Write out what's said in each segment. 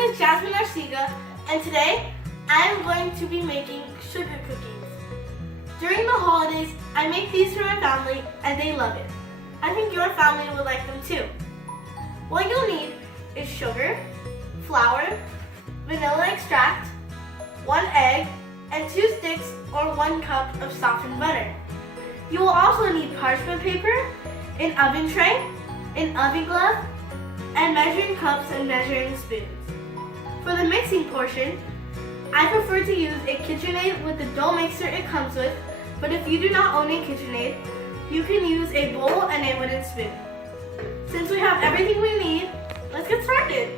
is Jasmine and today I am going to be making sugar cookies. During the holidays, I make these for my family and they love it. I think your family would like them too. What you'll need is sugar, flour, vanilla extract, 1 egg, and 2 sticks or 1 cup of softened butter. You will also need parchment paper, an oven tray, an oven glove, and measuring cups and measuring spoons. For the mixing portion, I prefer to use a KitchenAid with the dough mixer it comes with, but if you do not own a KitchenAid, you can use a bowl and a wooden spoon. Since we have everything we need, let's get started.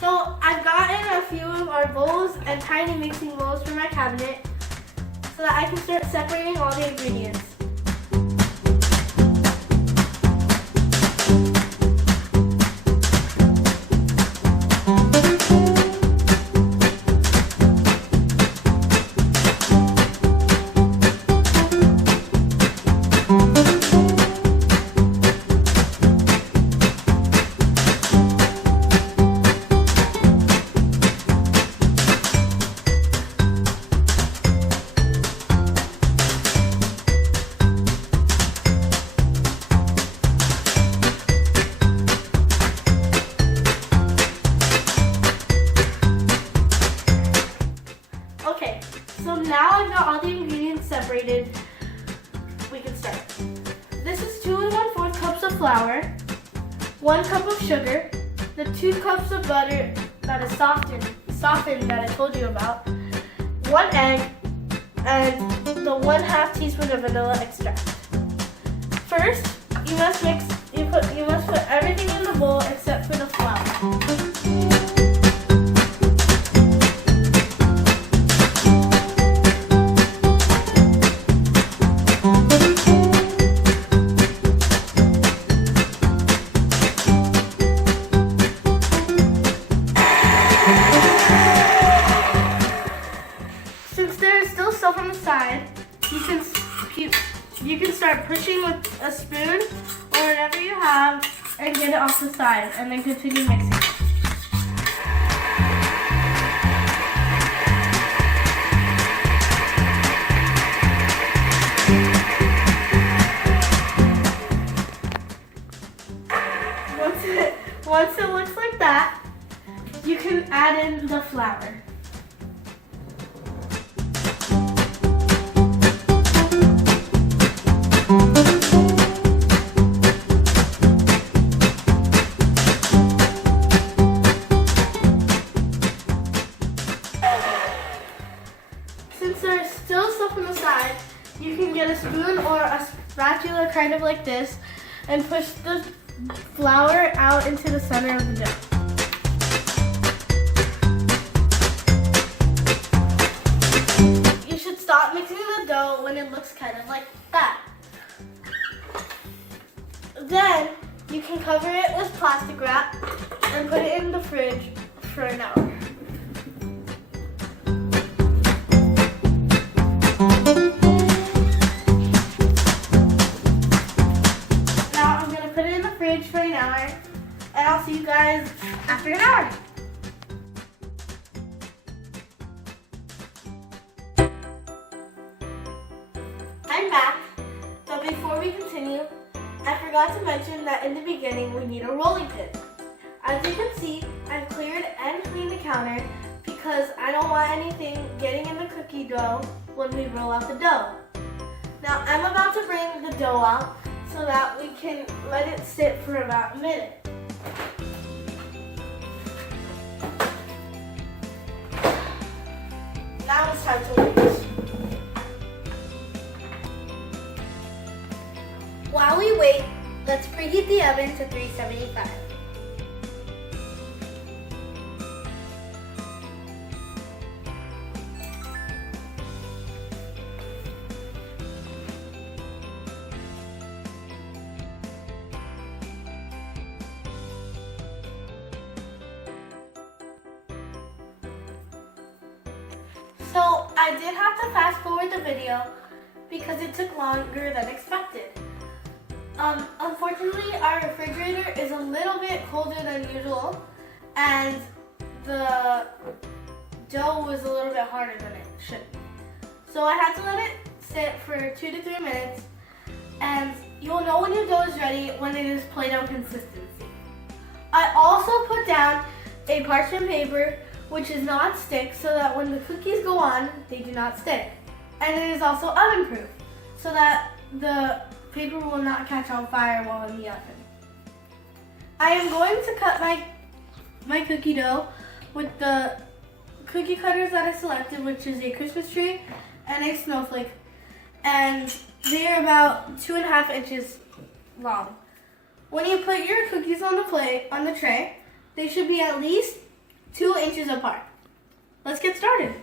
So I've gotten a few of our bowls and tiny mixing bowls from my cabinet so that I can start separating all the ingredients. So now I've got all the ingredients separated, we can start. This is 2 1/4 cups of flour, 1 cup of sugar, the 2 cups of butter that is softened that I told you about, 1 egg, and the 1/2 teaspoon of vanilla extract. First, you must put everything in the bowl except for the flour. On the side, you can start pushing with a spoon or whatever you have and get it off the side, and then continue mixing. Once it looks like that, you can add in the flour. Since there's still stuff on the side, you can get a spoon or a spatula kind of like this and push the flour out into the center of the dough. You should stop mixing the dough when it looks kind of like that. Then you can cover it with plastic wrap and put it in the fridge for an hour. Now I'm going to put it in the fridge for an hour, and I'll see you guys after an hour. I'm back, but before we continue, I forgot to mention that in the beginning we need a rolling pin. As you can see, I've cleared and cleaned the counter because I don't want anything getting in the cookie dough when we roll out the dough. Now I'm about to bring the dough out so that we can let it sit for about a minute. Now it's time to wait. While we wait, let's preheat the oven to 375. So I did have to fast forward the video because it took longer than expected. Unfortunately, our refrigerator is a little bit colder than usual, and the dough was a little bit harder than it should be. So I had to let it sit for 2 to 3 minutes, and you'll know when your dough is ready when it is Play-Doh consistency. I also put down a parchment paper which is non-stick so that when the cookies go on, they do not stick. And it is also oven-proof so that the paper will not catch on fire while in the oven. I am going to cut my cookie dough with the cookie cutters that I selected, which is a Christmas tree and a snowflake. And they are about 2.5 inches long. When you put your cookies on the tray, they should be at least 2 inches apart. Let's get started.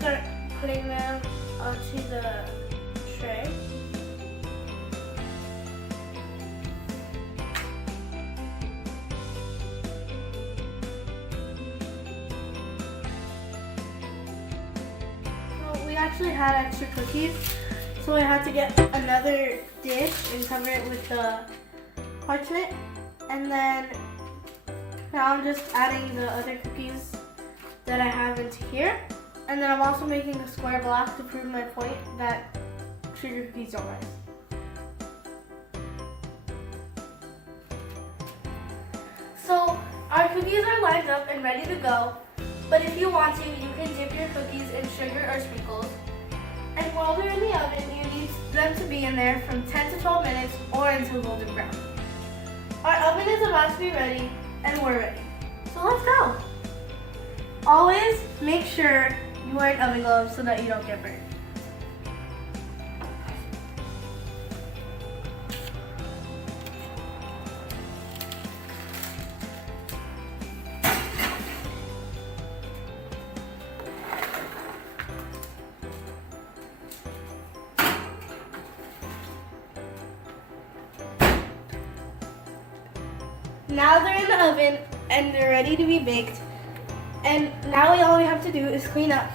Start putting them onto the tray. Well, we actually had extra cookies, so I had to get another dish and cover it with the parchment. And then now I'm just adding the other cookies that I have into here. And then I'm also making a square block to prove my point that sugar cookies don't rise. So our cookies are lined up and ready to go, but if you want to, you can dip your cookies in sugar or sprinkles. And while they're in the oven, you need them to be in there from 10 to 12 minutes or until golden brown. Our oven is about to be ready, and we're ready. So let's go. Always make sure you wear oven gloves so that you don't get burned. Now they're in the oven and they're ready to be baked. And now all we have to do is clean up.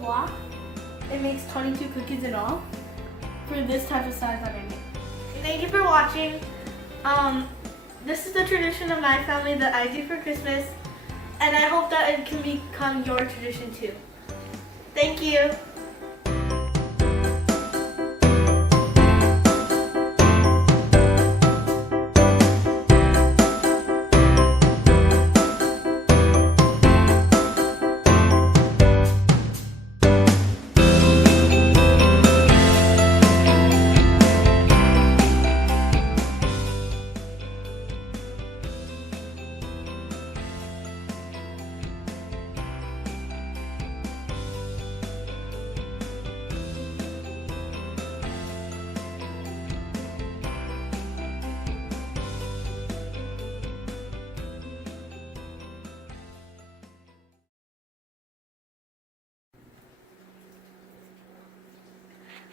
Block. It makes 22 cookies in all for this type of size that I make. Thank you for watching. This is the tradition of my family that I do for Christmas, and I hope that it can become your tradition too. Thank you.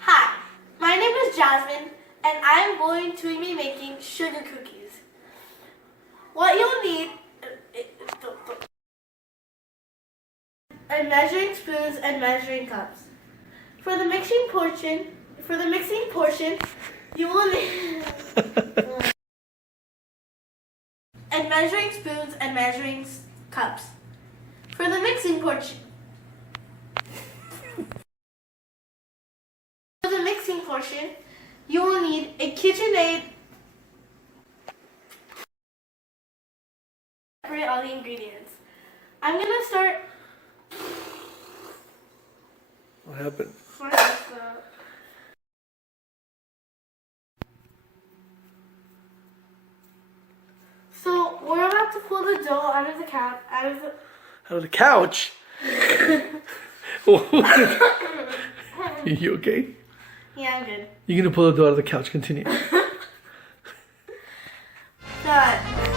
Hi, my name is Jasmine, and I'm going to be making sugar cookies. What you'll need are measuring spoons and measuring cups. For the mixing portion, you will need and measuring spoons and measuring cups. For the mixing portion, you will need a KitchenAid separate all the ingredients. I'm gonna start. What happened? So we're about to pull the dough out of the Out of the couch? You okay? Yeah, I'm good. You're gonna pull the dough out of the couch. Continue. Done.